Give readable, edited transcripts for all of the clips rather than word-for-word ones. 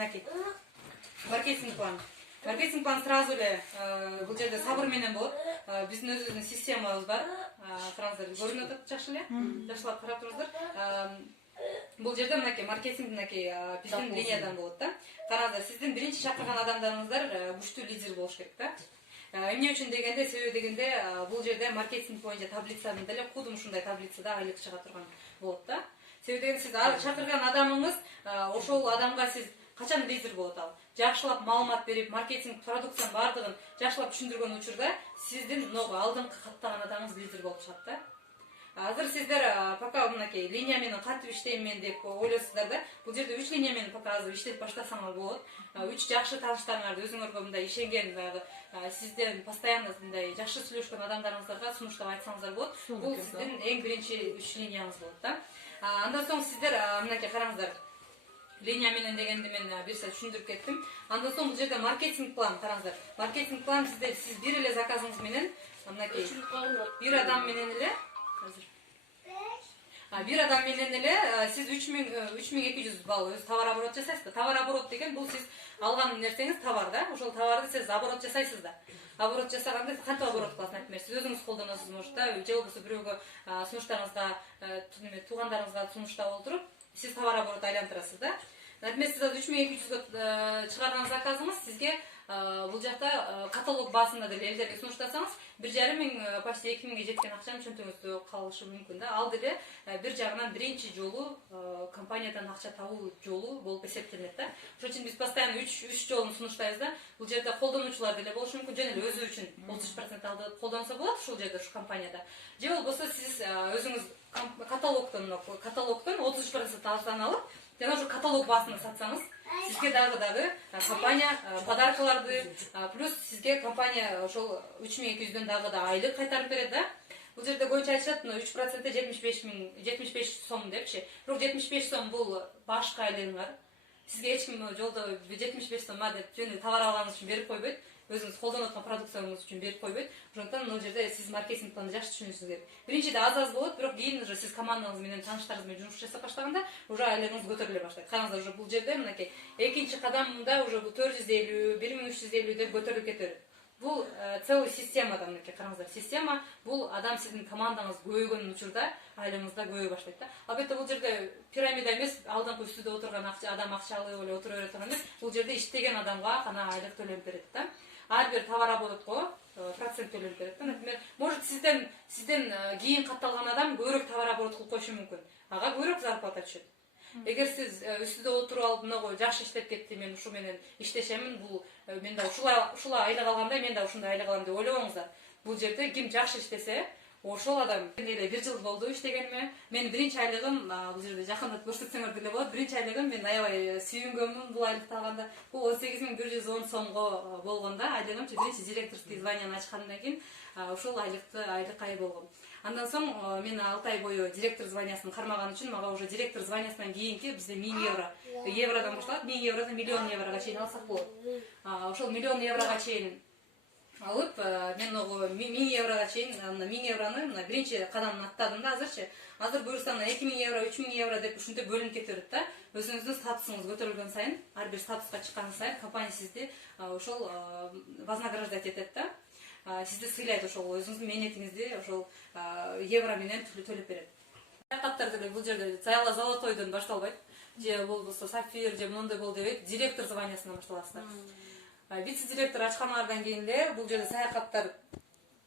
мынакей маркетинг план. Маркетинг план сразу эле бул жерде сабыр менен болот. Биздин өзүбүздүн системабыз бар. Караңыздар, көрүнүп атат жакшы эле. Жакшылап карап туруңуздар. Бул жерде мынакей маркетинг мынакей биздин линиядан болот да. Караңыздар, сиздин биринчи чакырган адамдарыңыздар күчтүү лидер болуш керек да. Эмне үчүн дегенде, себеби дегенде, бул жерде маркетинг боюнча таблицаны деле кудум ушундай таблицада айлык чыга турган болот да. Себеби дегенде сиз чакырган адамыңыз, ошол адамга сиз качан лидер болот ал. Жакшылап маалымат берип, маркетинг продукциянын бардыгын жакшылап түшүндүргөн учурда сиздин алдыңкы каттаган адамыңыз лидер болуп чыгат да. Азыр сиздер пока мынакей линия менен кантип иштейм мен деп ойлойсуздар да. Бул жерде 3 линия менен пока азыр иштеп баштасаңар болот. 3 жакшы тааныштарыңарды өзүңөргө мындай ишенген сизден постоянно мындай жакшы сүйлөшкөн адамдарыңыздарга сунуштап айтсаңыздар болот. Бул сиздин эң биринчи 3 линияңыз болот да. Андан соң сиздер мынакей караңыздар. Линия менен дегенди мен бир сәт түшүндүрүп кеттим. Андан соң бул жерде маркетинг план караңыздар. Маркетинг план сиз бир эле заказыңыз менен мынакей бир адам менен эле бир адам менен эле сиз 3200 балл өз товар оборот жасайсыз да. Товар оборот деген бул сиз алган нерсеңиз товар да. Ошол товарды сиз оборот жасайсыз да. Оборот жасаганда кантип оборот кыласыз? Например, сиз өзүңүз колдоносуз, может да, же болбосо бирөөгө сунуштарыңызга, туугандарыңызга сунуштап олтуруп, сиз товар оборот айлантырасыз да. Например, сиз 3200 чыгарган заказыңыз сизге бул жакта каталог базасында деле элдерге сунуштасаңыз 1,5 миң, почти 2 миңге жеткен акчанын чөнтөгүңүздө калышы мүмкүн да. Ал деле бир жагынан биринчи жолу компаниядан акча табуу жолу болуп эсептелет да. Ошон үчүн биз постоянно 3 жолун сунуштайбыз да. Бул жерде колдонуучулар деле болушу мүмкүн, жөн эле өзү үчүн 33% алдырып колдонсо болот ушул жерде, ушу компанияда. Же болбосо сиз өзүңүз каталогдон 33% арзан алып, жана ошо каталог базасында сатсаңыз, сизге дагы компания подаркаларды, плюс сизге компания ошол 3200дөн дагы да айлык кайтарып берет да. Бул жерде көбүнчө айтышат, 3% 75 сом депчи. Бирок 75 сом бул башкы айлыгыңар. Сизге эч ким жолдо 75 сом деп жөн эле товар алганыңыз үчүн берип койбойт. Өзүңүз колдонуп аткан продукцияңыз үчүн берип койбойт. Ошондуктан бул жерде сиз маркетинг планды жакшы түшүнүшүңүз керек. Биринчиде аз болот, бирок кийин уже сиз командаңыз менен, тааныштарыңыз менен жумуш жасап баштаганда уже айлыгыңыз көтөрүлө баштайт. Караңыздар, уже бул жерде мынакей экинчи кадамда уже бул 450, 1350 деп көтөрүлүп кетет. Бул целый системада мынакей караңыздар. Система бул адам сиздин командаңыз көбөйгөн учурда айлыгыңыз да көбөй баштайт да. Албетте бул жерде пирамида эмес, алдыңкы үстүдө отурган адам акча алып эле отура берет эмес. Бул жерде иштеген адамга гана айлык төлөнүп берет да. Ар бир товар оборотко процент төлөнүп берет да. Например, может сизден кийин катталган адам көбүрөөк товар оборот кылып койушу мүмкүн. Ага көбүрөөк зарплата түшөт. Эгер сиз үстүдө отуруп алып, мынагы жакшы иштеп кетти, мен ушу менен иштешемин, бул мен да ушулай айлык алгандай, мен да ушундай айлык алам деп ойлобоңуздар. Бул жерде ким жакшы иштесе, ошол адам эле 1 жыл болду иштегениме. Менин биринчи айлыгым бул жерде жакындап көрсөтсөңөр деле болот. Биринчи айлыгым мен аябай сүйүнгөнмүн бул айлыкты алганда. Бул 18110 сомго болгондо айлыгым биринчи директорский званияны ачкандан кийин ушул айлык ай болгон. Андан соң мен 6 ай бою директор званиясын кармаган үчүн мага уже директор званиясынан кийинки бизде 1000 евро. Евродан башталат, 1000 евродан миллион еврога чейин алсак болот. Ошол миллион еврога чейин алып, мен 1000 еврога чейин, 1000 евроны биринчи кадамын аттадым да азырчы. Азыр буюрсам 2000 евро, 3000 евро деп ушинтип бөлүнүп кетет да. Өзүңүздүн статусуңуз көтөрүлгөн сайын, ар бир статуска чыккан сайын компания сизди ошол вознаграждать этет да. Сизди сыйлайт, ошол өзүңүздүн мээнетиңизди ошол евро менен төлөп берет. Саякаттар деле бул жерде золотойдон башталбайт. Же болбосо сапфир, же мондой бол дебейт, директор званиясынан башталасыздар. Вице-директор ачкандардан кийин эле бул жерде саякаттар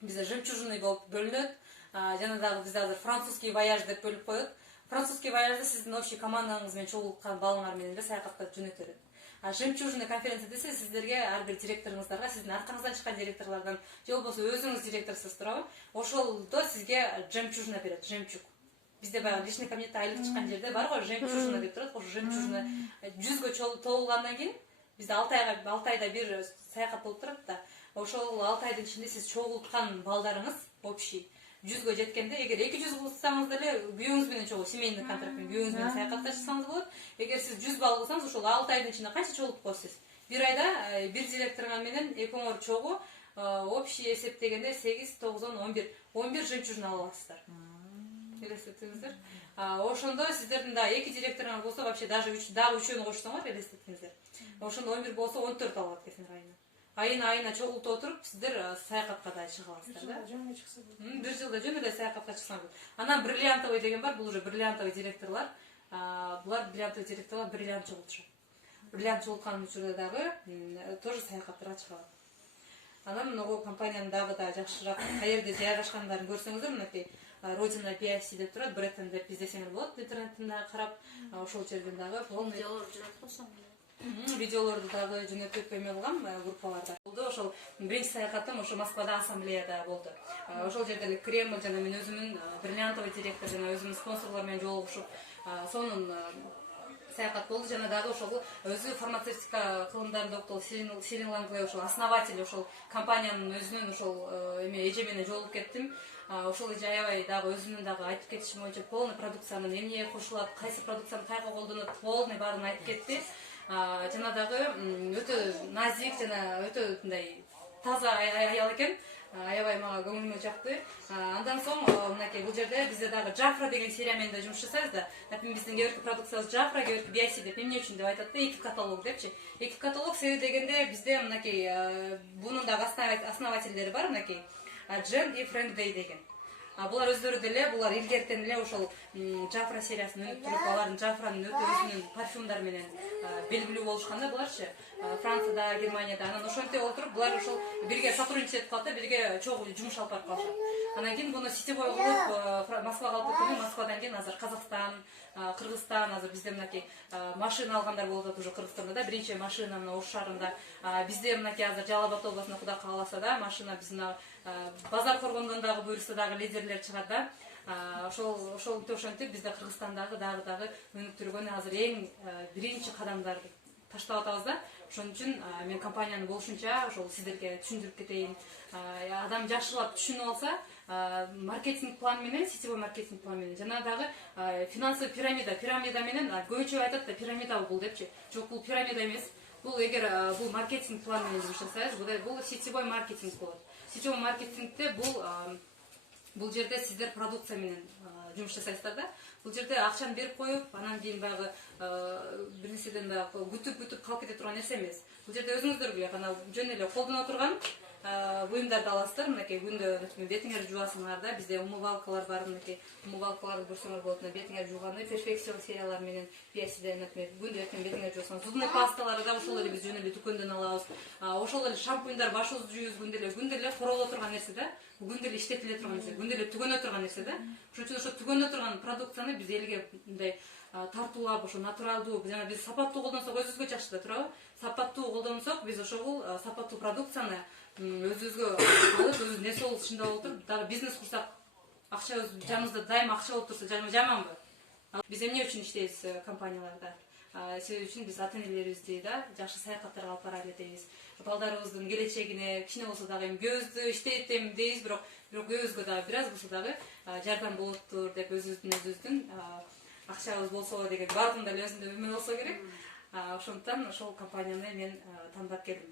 бизде жемчужный болуп бөлүнөт. Жана дагы бизде азыр французский вояж деп бөлүп коет. Французский вояжда сиздин общий командаңыз менен чогулткан балыңар менен эле саякатка жөнөтөлөт. Жемчужный конференция десе сиздерге ар бир директоруңуздарга, сиздин аркаңыздан чыккан директорлордон, же болбосо өзүңүз директорсуз туурабы? Ошолдо сизге жемчужина берет, жемчуг. Бизде баягы личный кабинетте айлык чыккан жерде бар го жемчужина деп турат. Ошо жемчужина 100гө толулгандан кийин бизде 6 айда бир саякат болуп турат да. Ошол 6 айдын ичинде сиз чогулткан балдарыңыз общий 100гө жеткенде, эгер 200 кылсаңыз деле күйөөңүз менен чогуу, семейный контракт менен күйөөңүз менен саякатташсаңыз болот. Эгер сиз 100 балл кылсаңыз, ошол 6 айдын ичинде канча чогулуп коесуз? Бир айда бир директоруңар менен экөөңөр чогуу общий эсептегенде 8, 9, 10, 11 жемчужина ала аласыздар. Элестеттиңиздер. Ошондо сиздердин да эки директоруңар болсо вообще даже дагы үчөөнү кошсоңор элестеттиңиздер. Ошондо 11 болсо 14 алат экенсиңер айына. Айына чогултуп отуруп сиздер саякатка да чыга аласыздар да. Бир жылда жөн эле саякатка чыксаңыз. Анан бриллиантовый деген бар, бул уже бриллиантовый директорлор. Булар бриллиантовый директорлор бриллиант чогултушат. Бриллиант чогулткан учурда дагы тоже саякаттарга чыга алат. Анан могу компаниянын дагы да жакшыраак каерде жайгашкандарын көрсөңүздөр, мынакей Родина PIC деп турат, Бреттон деп издесеңер болот, интернеттен дагы карап, ошол жерден дагы полный видеолорду дагы жөнөтүп эме кылгам группаларда. Болду ошол биринчи саякатым ошо Москвада ассамблеяда болду. Ошол жерде эле Кремль жана мен өзүмүн бриллиантовый директор жана өзүмүн спонсорлор менен жолугушуп, сонун саякат болду жана дагы ошол өзү фармацевтика кылымдарын доктор Сирин Ланглей ошол основатель ошол компаниянын өзүнүн ошол эме эже менен жолугуп кеттим. Ошол эже аябай дагы өзүнүн дагы айтып кетиши боюнча полный продукциянын эмне кошулат, кайсы продукцияны кайга колдонот, полный баарын айтып кетти. Жана дагы өтө назик жана өтө мындай таза аял экен. Аябай мага көңүлүмө жакты. Андан соң мынакей бул жерде бизде дагы Jafra деген серия менен да жумуш жасайбыз да. Например, биздин кээ бирки продукциябыз Jafra, кээ бирки BIC деп эмне үчүн деп айтат да, эки каталог депчи. Эки каталог себеби дегенде бизде мынакей бунун дагы основательдери бар, мынакей Jen и Frank Day деген. Булар өздөрү деле, булар илгертен эле ошол Jafra сериясын өнүп туруп, алардын Jafra'нын өтө өзүнүн парфюмдары менен белгилүү болушканда буларчы. Францияда, Германияда, анан ошентип отуруп, булар ошол бирге сотрудничать кылат да, бирге чогуу жумуш алып барып калышат. Анан кийин буну сетевой кылып Москвага алып келип, Москвадан кийин азыр Казакстан, Кыргызстан, азыр бизде мынакей машина алгандар болуп атат уже Кыргызстанда да, биринчи машина мына Ош шаарында. Бизде мынакей азыр Жалал Абад областында Кудай кааласа да, машина биз мына базар коргондон дагы буюрса дагы лидерлер чыгат да. Ошол ошентип бизде Кыргызстандагы дагы өнүктүргөн азыр эң биринчи кадамдар таштап атабыз да. Ошон үчүн мен компаниянын болушунча ошол сиздерге түшүндүрүп кетейин. Адам жакшылап түшүнүп алса, маркетинг план менен, сетевой маркетинг план менен жана дагы финансовый пирамида менен көбүнчө айтат да, пирамида бул депчи. Жок, бул пирамида эмес. Бул эгер бул маркетинг план менен жумуш жасайсыз, бул сетевой маркетинг болот. Сетевой маркетингде бул жерде сиздер продукция менен жумуш жасайсыздар да. Бул жерде акчаны берип коюп, анан кийин баягы бир нерседен баягы күтүп калып кете турган нерсе эмес. Бул жерде өзүңүздөр билет, анан жөн эле колдоно турган буюмдарды аласыздар. Мынакей күндө бетиңерди жуасыңар да, бизде умывалкалар бар, мынакей умывалкаларды көрсөңөр болот. Бетиңер жууганы перфекцион сериялар менен BIC-де, например, күндө бетиңер жуасаңыз, зубный пасталары да ошол эле биз жөн эле дүкөндөн алабыз. Ошол эле шампуньдар, башыбызды жууйбуз күндө эле короло турган нерсе да. Күндө эле иштетиле турган нерсе, күндө эле түгөнө турган нерсе да. Ошон үчүн ошо түгөнө турган продукцияны биз элге мындай тартуулап, ошо натуралдуу, жана биз сапаттуу колдонсок өзүбүзгө жакшы да туурабы? Сапаттуу колдонсок, биз ошол сапаттуу продукцияны өзүбүзгө алып, өзүбүз нерсе болуп чындап отуруп, дагы бизнес курсак, акча өз жаныбызда дайыма акча болуп турса, жаманбы? Биз эмне үчүн иштейбиз компанияларда? Себеби үчүн биз ата-энелерибизди да жакшы саякаттарга алып бара эле дейбиз. Балдарыбыздын келечегине кичине болсо дагы көбүбүздү иштетем дейбиз, бирок көбүбүзгө дагы бир аз болсо дагы жардам болуптур деп өзүбүздүн акчабыз болсо деген бардын эле өзүндө эме болсо керек. Ошондуктан ошол компанияны мен тандап келдим.